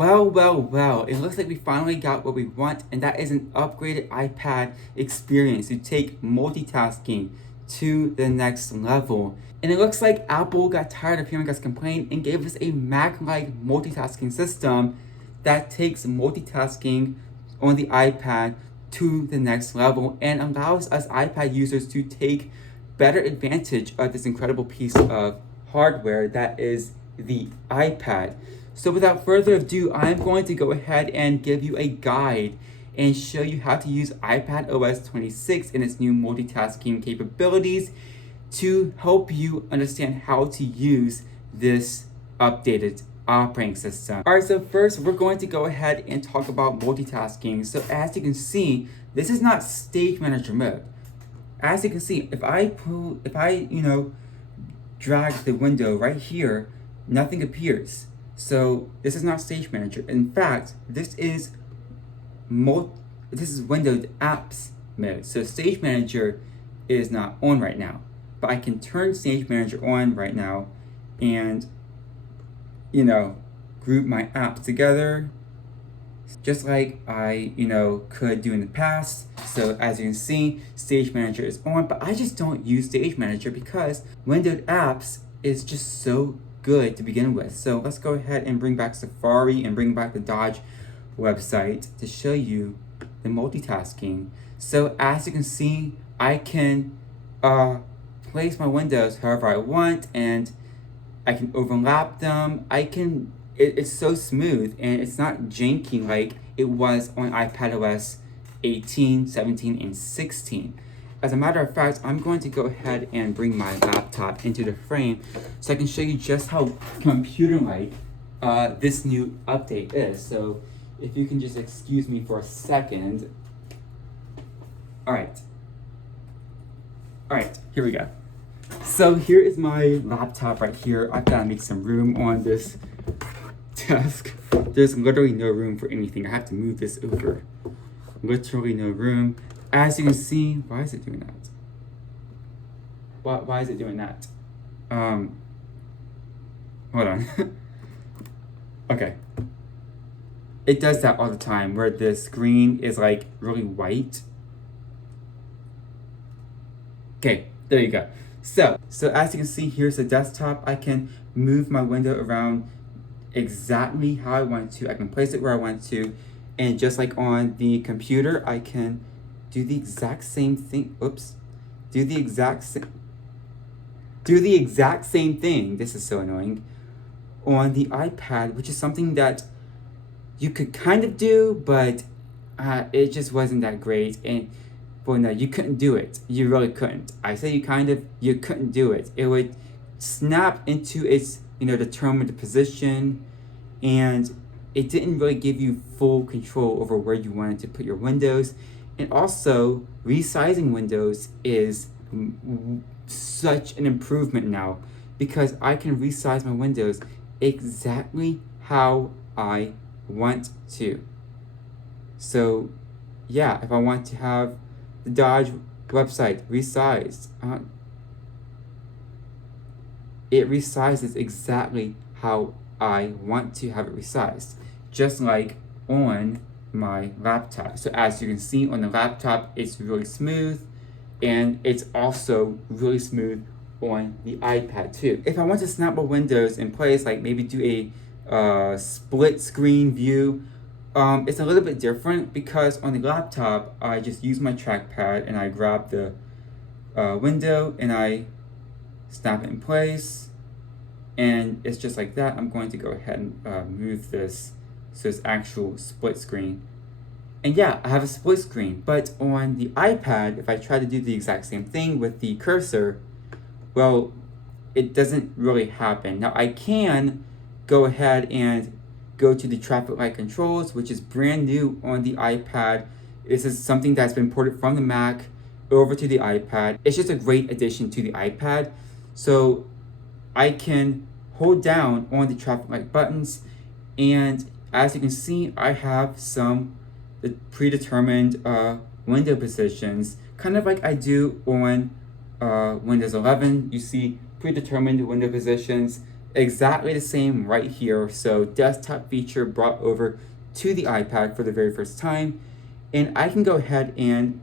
Well, it looks like we finally got what we want, and that is an upgraded iPad experience to take multitasking to the next level. And it looks like Apple got tired of hearing us complain and gave us a Mac-like multitasking system that takes multitasking on the iPad to the next level and allows us iPad users to take better advantage of this incredible piece of hardware that is the iPad. So without further ado, I'm going to go ahead and give you a guide and show you how to use iPad OS 26 and its new multitasking capabilities to help you understand how to use this updated operating system. Alright, so first we're going to go ahead and talk about multitasking. So as you can see, this is not Stage Manager mode. As you can see, if I drag the window right here, nothing appears. So this is not Stage Manager. In fact, this is Windows Apps mode. So Stage Manager is not on right now, but I can turn Stage Manager on right now and group my apps together just like I could do in the past. So as you can see, Stage Manager is on, but I just don't use Stage Manager because Windows Apps is just so good to begin with. So let's go ahead and bring back Safari and bring back the Dodge website to show you the multitasking. So as you can see, I can place my windows however I want, and I can overlap them. It's so smooth and it's not janky like it was on iPadOS 18, 17, and 16. As a matter of fact, I'm going to go ahead and bring my laptop into the frame so I can show you just how computer-like this new update is. So if you can just excuse me for a second. All right, here we go. So here is my laptop right here. I've got to make some room on this desk. There's literally no room for anything. I have to move this over. Literally no room. As you can see, why is it doing that? Why is it doing that? Hold on. Okay. It does that all the time where the screen is like really white. Okay, there you go. So as you can see, here's the desktop. I can move my window around exactly how I want to. I can place it where I want to. And just like on the computer, I can do the exact same thing. Oops. Do the exact same thing. This is so annoying. On the iPad, which is something that you could kind of do, but it just wasn't that great. And well, no, you couldn't do it. You really couldn't. I say you couldn't do it. It would snap into its, determined position, and it didn't really give you full control over where you wanted to put your windows. And also, resizing windows is such an improvement now because I can resize my windows exactly how I want to. So, yeah, if I want to have the Dodge website resized, it resizes exactly how I want to have it resized, just like on my laptop. So as you can see on the laptop, it's really smooth, and it's also really smooth on the iPad too. If I want to snap my windows in place, like maybe do a split screen view, it's a little bit different because on the laptop, I just use my trackpad and I grab the window and I snap it in place, and it's just like that. I'm going to go ahead and move this so it's actual split screen. And yeah, I have a split screen, but on the iPad, if I try to do the exact same thing with the cursor, well, it doesn't really happen. Now I can go ahead and go to the traffic light controls, which is brand new on the iPad. This is something that's been ported from the Mac over to the iPad. It's just a great addition to the iPad. So I can hold down on the traffic light buttons, and as you can see, I have some predetermined window positions, kind of like I do on Windows 11. You see predetermined window positions exactly the same right here. So desktop feature brought over to the iPad for the very first time. And I can go ahead and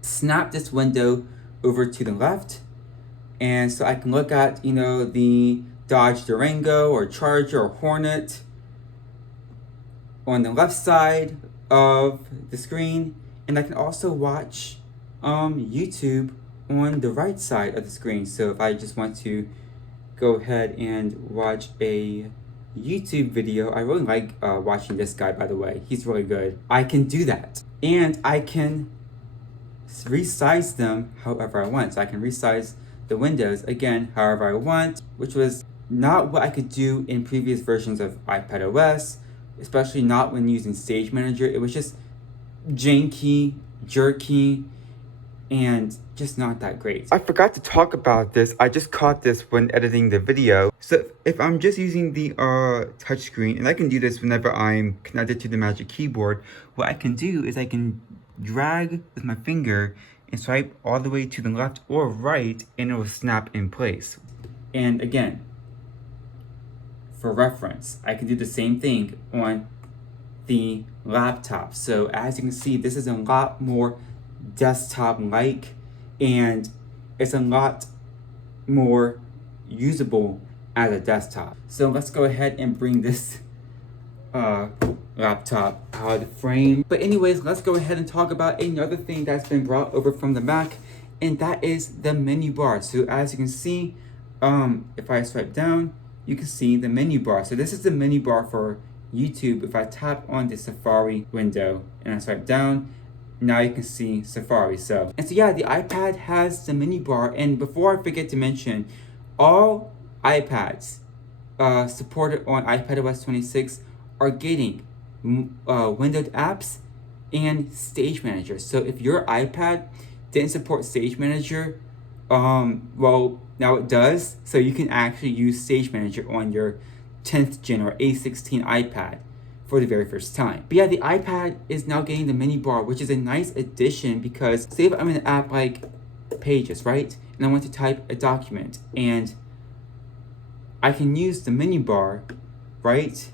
snap this window over to the left. And so I can look at, the Dodge Durango or Charger or Hornet on the left side of the screen. And I can also watch YouTube on the right side of the screen. So if I just want to go ahead and watch a YouTube video, I really like watching this guy, by the way. He's really good. I can do that. And I can resize them however I want. So I can resize the windows again however I want, which was not what I could do in previous versions of iPad OS, especially not when using Stage Manager. It was just janky, jerky, and just not that great. I forgot to talk about this. I just caught this when editing the video. So if I'm just using the touchscreen, and I can do this whenever I'm connected to the Magic Keyboard, what I can do is I can drag with my finger and swipe all the way to the left or right, and it will snap in place. And again, for reference, I can do the same thing on the laptop. So as you can see, this is a lot more desktop-like, and it's a lot more usable as a desktop. So let's go ahead and bring this laptop out of the frame. But anyways, let's go ahead and talk about another thing that's been brought over from the Mac, and that is the menu bar. So as you can see, if I swipe down, you can see the menu bar. So this is the menu bar for YouTube. If I tap on the Safari window and I swipe down, now you can see Safari. So yeah, the iPad has the menu bar. And before I forget to mention, all iPads supported on iPadOS 26 are getting windowed apps and Stage Manager. So if your iPad didn't support Stage Manager, well, now it does. So you can actually use Stage Manager on your 10th gen or A16 iPad for the very first time. But yeah, the iPad is now getting the menu bar, which is a nice addition, because say if I'm in an app like Pages, right? And I want to type a document, and I can use the menu bar, right,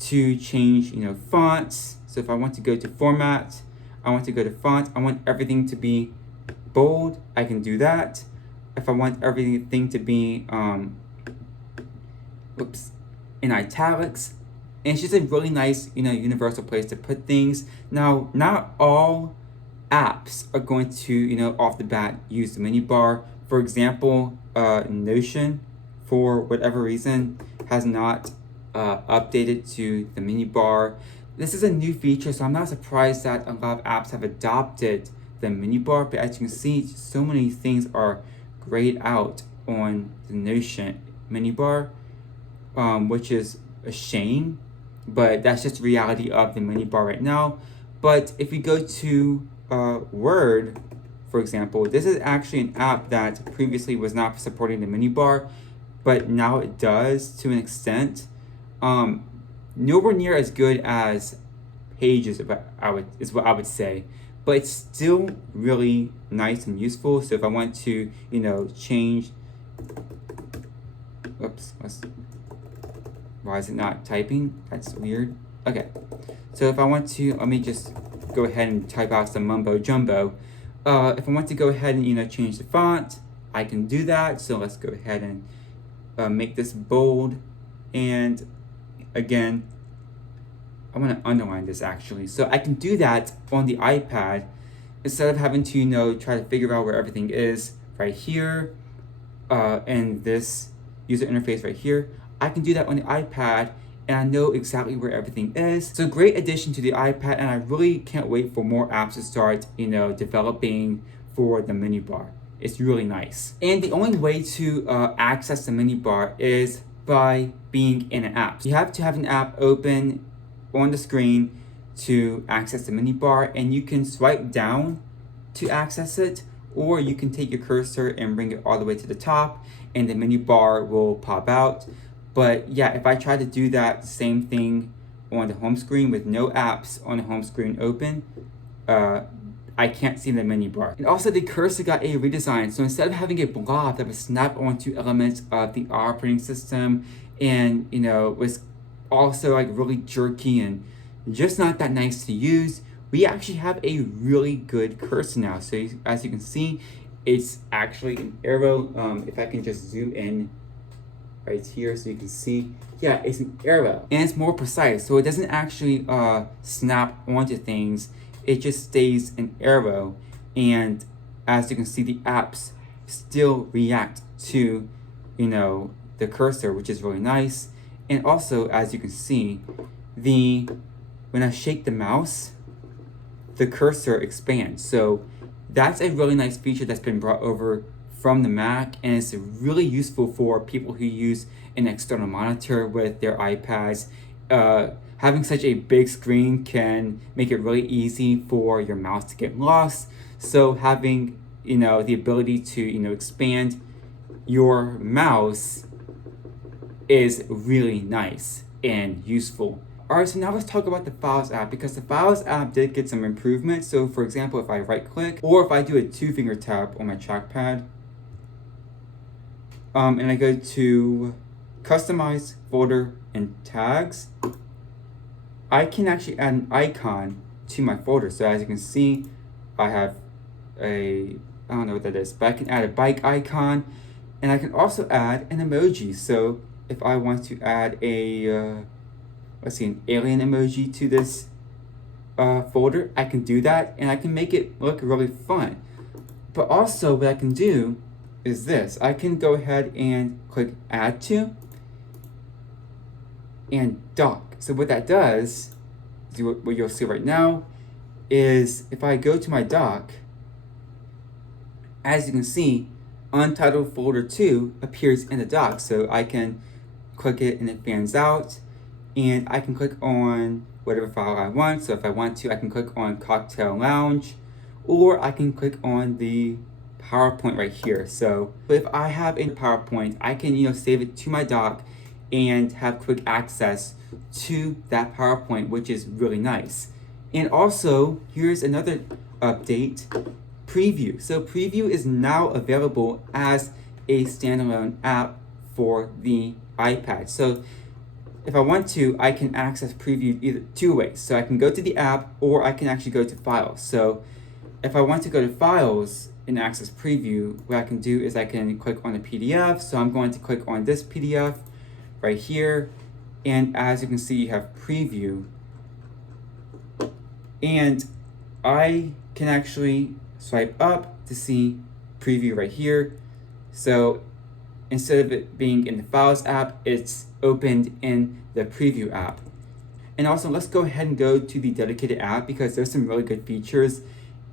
to change, fonts. So if I want to go to format, I want to go to font, I want everything to be bold, I can do that. If I want everything to be in italics, and it's just a really nice, universal place to put things. Now, not all apps are going to, off the bat use the menu bar. For example, Notion, for whatever reason, has not updated to the menu bar. This is a new feature, so I'm not surprised that a lot of apps have adopted the menu bar. But as you can see, so many things are grayed out on the Notion menu bar, which is a shame, but that's just the reality of the menu bar right now. But if we go to Word, for example, this is actually an app that previously was not supporting the menu bar, but now it does to an extent. Nowhere near as good as Pages, is what I would say, but it's still really nice and useful. So if I want to, change, why is it not typing? That's weird. Okay, so if I want to, let me just go ahead and type out some mumbo jumbo. If I want to go ahead and change the font, I can do that. So let's go ahead and make this bold, and again, I want to underline this actually. So I can do that on the iPad instead of having to try to figure out where everything is right here, and this user interface right here. I can do that on the iPad, and I know exactly where everything is. So great addition to the iPad, and I really can't wait for more apps to start, developing for the menu bar. It's really nice. And the only way to access the menu bar is by being in an app. You have to have an app open on the screen to access the menu bar, and you can swipe down to access it, or you can take your cursor and bring it all the way to the top, and the menu bar will pop out. But yeah, if I try to do that same thing on the home screen with no apps on the home screen open, I can't see the menu bar. And also the cursor got a redesign. So instead of having a blob that would snap onto elements of the operating system and, was also like really jerky and just not that nice to use, we actually have a really good cursor now. So as you can see, it's actually an arrow. If I can just zoom in right here so you can see, yeah, it's an arrow. And it's more precise, so it doesn't actually snap onto things. It just stays an arrow. And as you can see, the apps still react to, the cursor, which is really nice. And also, as you can see, when I shake the mouse, the cursor expands. So that's a really nice feature that's been brought over from the Mac, and it's really useful for people who use an external monitor with their iPads. Having such a big screen can make it really easy for your mouse to get lost. So having, the ability to, expand your mouse is really nice and useful. Alright, so now let's talk about the Files app, because the Files app did get some improvements. So for example, if I right click, or if I do a 2-finger tap on my trackpad, and I go to Customize Folder and Tags, I can actually add an icon to my folder. So as you can see, I have I don't know what that is, but I can add a bike icon, and I can also add an emoji. So if I want to add an alien emoji to this folder, I can do that, and I can make it look really fun. But also what I can do is this. I can go ahead and click Add To and Dock. So what that does, what you'll see right now, is if I go to my dock, as you can see, Untitled Folder 2 appears in the dock. So I can click it and it fans out, and I can click on whatever file I want. So if I want to, I can click on Cocktail Lounge, or I can click on the PowerPoint right here. So if I have a PowerPoint, I can save it to my dock and have quick access to that PowerPoint, which is really nice. And also, here's another update, Preview. So Preview is now available as a standalone app for the iPad. So if I want to, I can access Preview either 2 ways. So I can go to the app, or I can actually go to Files. So if I want to go to Files and access Preview, what I can do is I can click on a PDF. So I'm going to click on this PDF right here. And as you can see, you have Preview. And I can actually swipe up to see Preview right here. So instead of it being in the Files app, it's opened in the Preview app. And also, let's go ahead and go to the dedicated app, because there's some really good features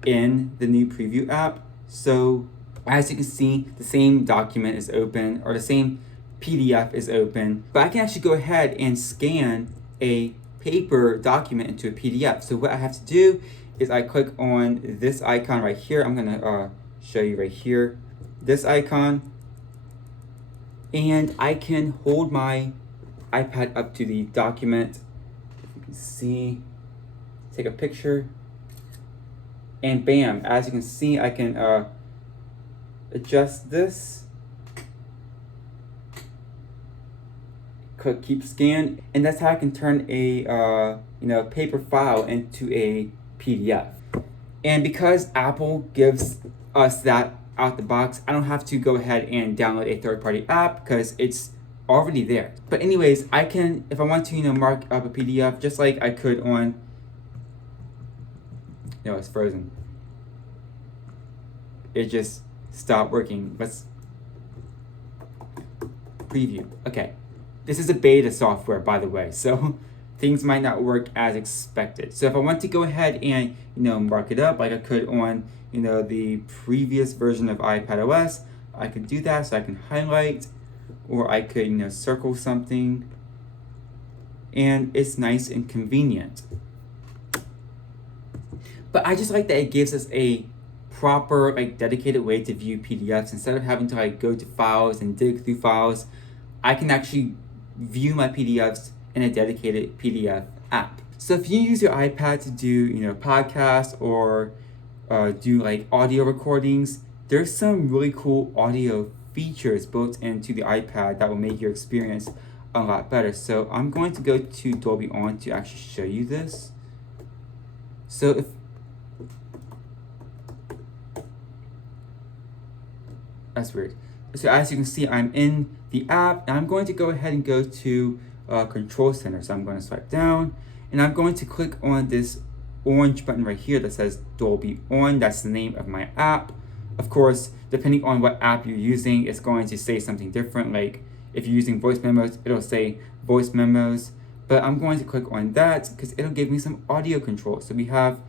in the new Preview app. So as you can see, the same document is open, or the same PDF is open, but I can actually go ahead and scan a paper document into a PDF. So what I have to do is I click on this icon right here. I'm gonna show you right here, this icon, and I can hold my iPad up to the document. You can see, take a picture, and bam, as you can see, I can adjust this, click Keep Scan, and that's how I can turn a paper file into a PDF. And because Apple gives us that out the box, I don't have to go ahead and download a third-party app, because it's already there. But anyways, I can, if I want to, mark up a PDF just like I could on, it's frozen. It just stopped working. Let's preview. Okay. This is a beta software, by the way, so things might not work as expected. So if I want to go ahead and, mark it up like I could on, the previous version of iPadOS, I could do that. So I can highlight, or I could, circle something, and it's nice and convenient. But I just like that it gives us a proper, dedicated way to view PDFs. Instead of having to, go to files and dig through files, I can actually view my PDFs in a dedicated PDF app. So if you use your iPad to do, podcasts or do like audio recordings. There's some really cool audio features built into the iPad that will make your experience a lot better. So I'm going to go to Dolby On to actually show you this. So if that's weird. So as you can see, I'm in the app, and I'm going to go ahead and go to Control Center. So I'm going to swipe down, and I'm going to click on this orange button right here that says Dolby On. That's the name of my app. Of course, depending on what app you're using, it's going to say something different. Like if you're using voice memos, it'll say voice memos. But I'm going to click on that because it'll give me some audio controls. So we have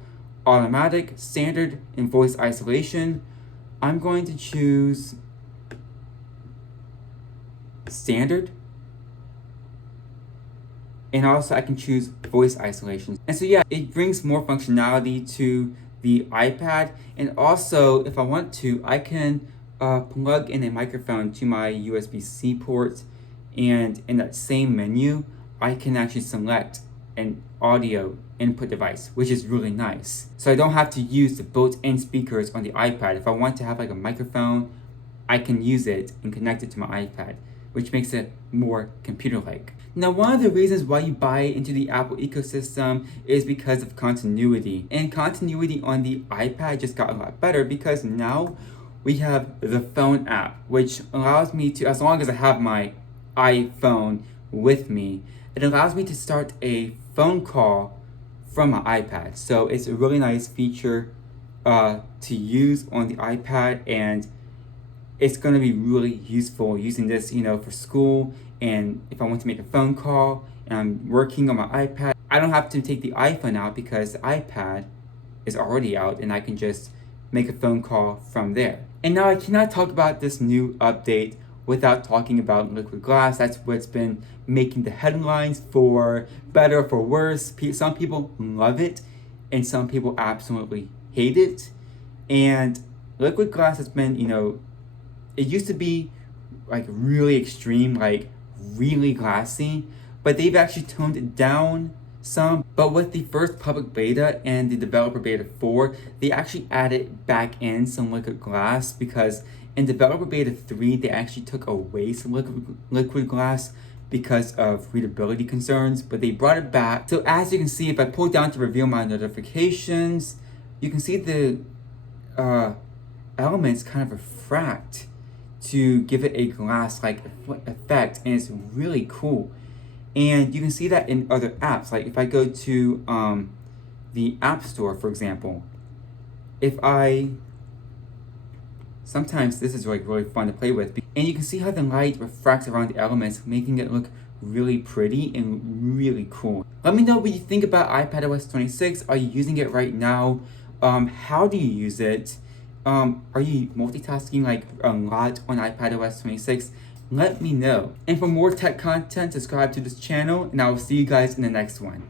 automatic, standard, and voice isolation. I'm going to choose standard. And also I can choose voice isolation. And so yeah, it brings more functionality to the iPad. And also, if I want to, I can plug in a microphone to my USB-C port. And in that same menu, I can actually select an audio input device, which is really nice. So I don't have to use the built-in speakers on the iPad. If I want to have like a microphone, I can use it and connect it to my iPad, which makes it more computer-like. Now, one of the reasons why you buy into the Apple ecosystem is because of continuity. And continuity on the iPad just got a lot better because now we have the phone app, which allows me to, as long as I have my iPhone with me, it allows me to start a phone call from my iPad. So it's a really nice feature to use on the iPad, and it's going to be really useful using this, for school. And if I want to make a phone call and I'm working on my iPad, I don't have to take the iPhone out because the iPad is already out and I can just make a phone call from there. And now I cannot talk about this new update without talking about liquid glass. That's what's been making the headlines for better or for worse. Some people love it and some people absolutely hate it. And liquid glass has been, it used to be like really extreme, like really glassy, but they've actually toned it down some. But with the first public beta and the developer beta 4, they actually added back in some liquid glass because in developer beta 3, they actually took away some liquid glass because of readability concerns, but they brought it back. So as you can see, if I pull down to reveal my notifications, you can see the elements kind of refract to give it a glass-like effect, and it's really cool. And you can see that in other apps. Like if I go to the App Store, for example, sometimes this is like really fun to play with, and you can see how the light refracts around the elements, making it look really pretty and really cool. Let me know what you think about iPadOS 26. Are you using it right now? How do you use it? Are you multitasking like a lot on iPadOS 26? Let me know. And for more tech content, subscribe to this channel, and I will see you guys in the next one.